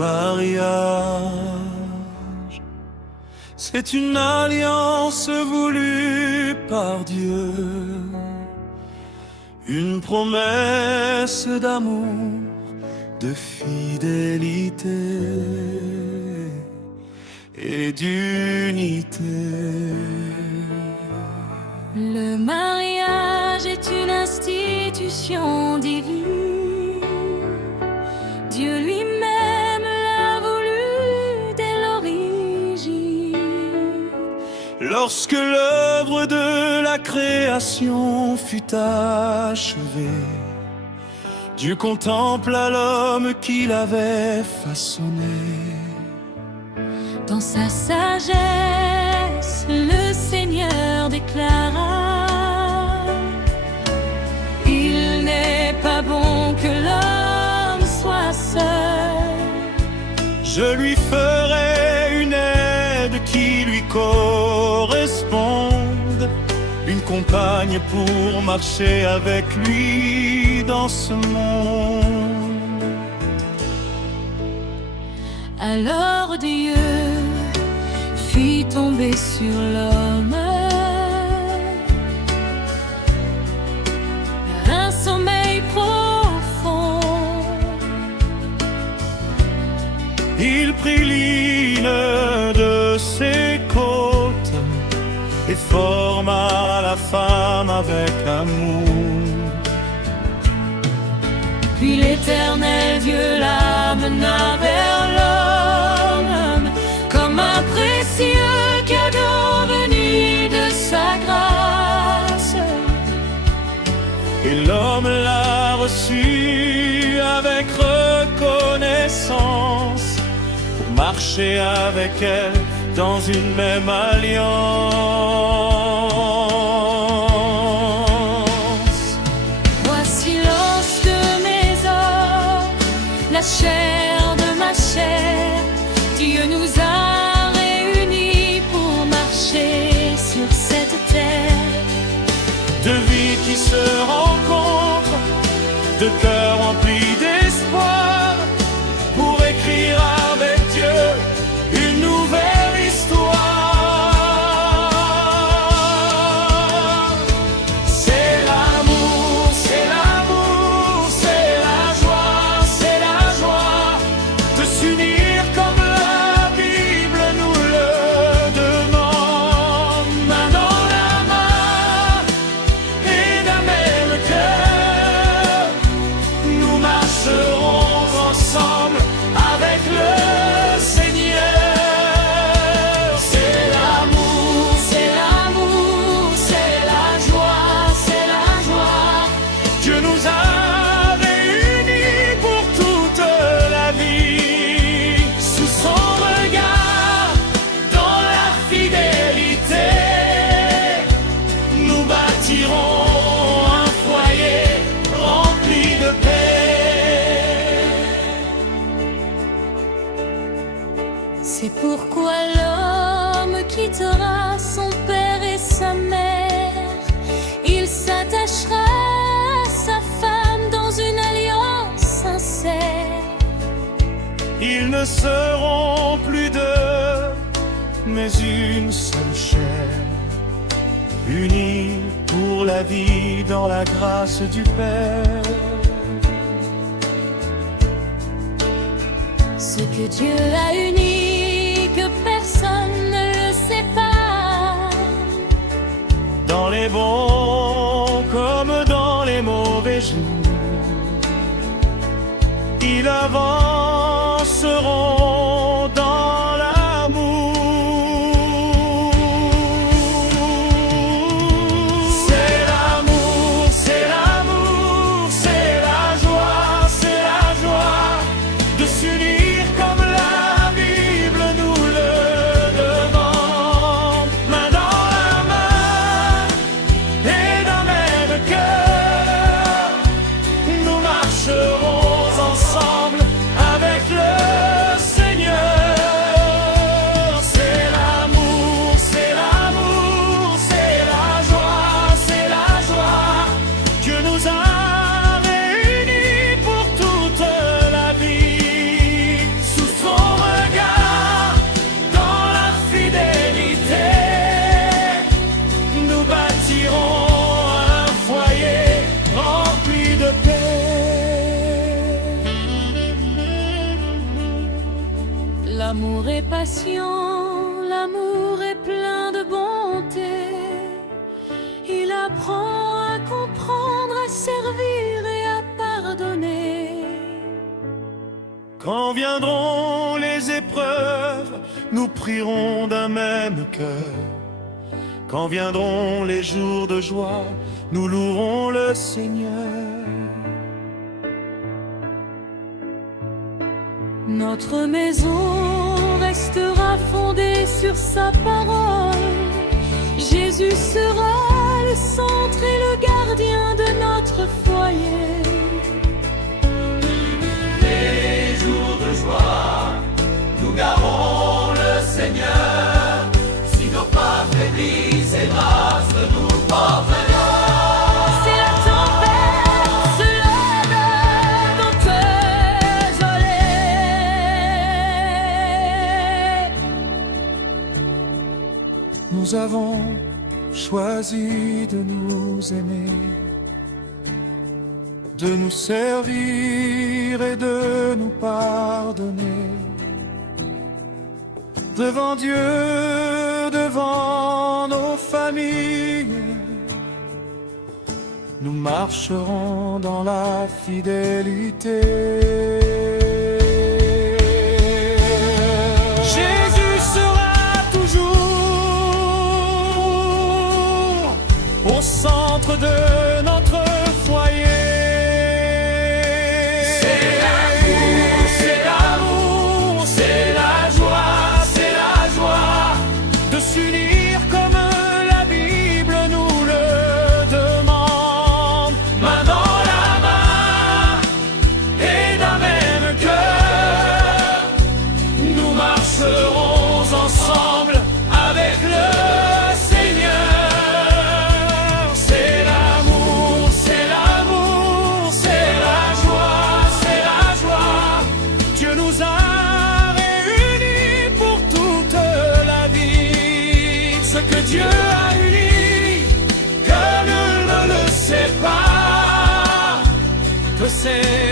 mariage, c'est une alliance voulue par Dieu, une promesse d'amour, de fidélité et d'unité. Le mariage est une institution divine. Dieu lui-même l'a voulu dès l'origine. Lorsque l'œuvre de la création fut achevée, Dieu contempla l'homme qu'il avait façonné. Dans sa sagesse, le Seigneur déclara: il n'est pas bon que l'homme soit seul. Je lui ferai une aide qui lui corresponde, une compagne pour marcher avec lui dans ce monde. Alors Dieu fit tomber sur l'homme un sommeil profond. Il prit l'une de ses côtes et forma la femme avec amour. Puis l'Éternel Dieu l'amena vers l'homme comme un précieux cadeau venu de sa grâce. Et l'homme l'a reçu avec reconnaissance pour marcher avec elle dans une même alliance. Voici l'os de mes os, la chair de ma chair. Dieu nous a réunis pour marcher sur cette terre. Deux vies qui se rencontrent, deux cœurs remplis d'espoir, pour écrire avec Dieu une nouvelle histoire. C'est l'amour, c'est l'amour, c'est la joie de s'unir comme la Bible nous le demande, main dans la main et d'un même cœur. Nous marcherons ensemble avec le Seigneur. C'est l'amour, c'est l'amour, c'est la joie. Dieu nous a réunis pour toute la vie. Sous son regard, dans la fidélité, nous bâtirons un foyer rempli de paix. C'est pourquoi l'homme quittera son père et sa mère. Il s'attachera à sa femme dans une alliance sincère. Ils ne seront plus deux, mais une seule chair, unis pour la vie dans la grâce du Père. Ce que Dieu a uni, que personne ne le sépare. Dans les bons comme dans les mauvais jours, ils avanceront dans l'amour. C'est l'amour, c'est l'amour, c'est la joie de s'unir comme la Bible nous le demande, main dans la main et L'amour est patient, l'amour est plein de bonté. Il apprend à comprendre, à servir et à pardonner. Quand viendront les épreuves, nous prierons d'un même cœur. Quand viendront les jours de joie, nous louerons le Seigneur. Notre maison restera fondée sur sa parole. Jésus sera le centre et le gardien de notre foyer. Les jours de joie, nous garons le Seigneur. Si nos pas faiblissent et grâce nous porteront. Si la tempête se lève dans tes volets. Nous avons choisi de nous aimer, de nous servir et de nous pardonner. Devant Dieu, devant nos familles, nous marcherons dans la fidélité. Jésus sera toujours au centre de notre foyer. S'unir comme la Bible nous le demande, main dans la main et d'un même cœur, nous marcherons ensemble avec le Seigneur. C'est l'amour, c'est l'amour, c'est la joie, c'est la joie. Dieu nous a que Dieu a uni, que nul ne le sépare, que c'est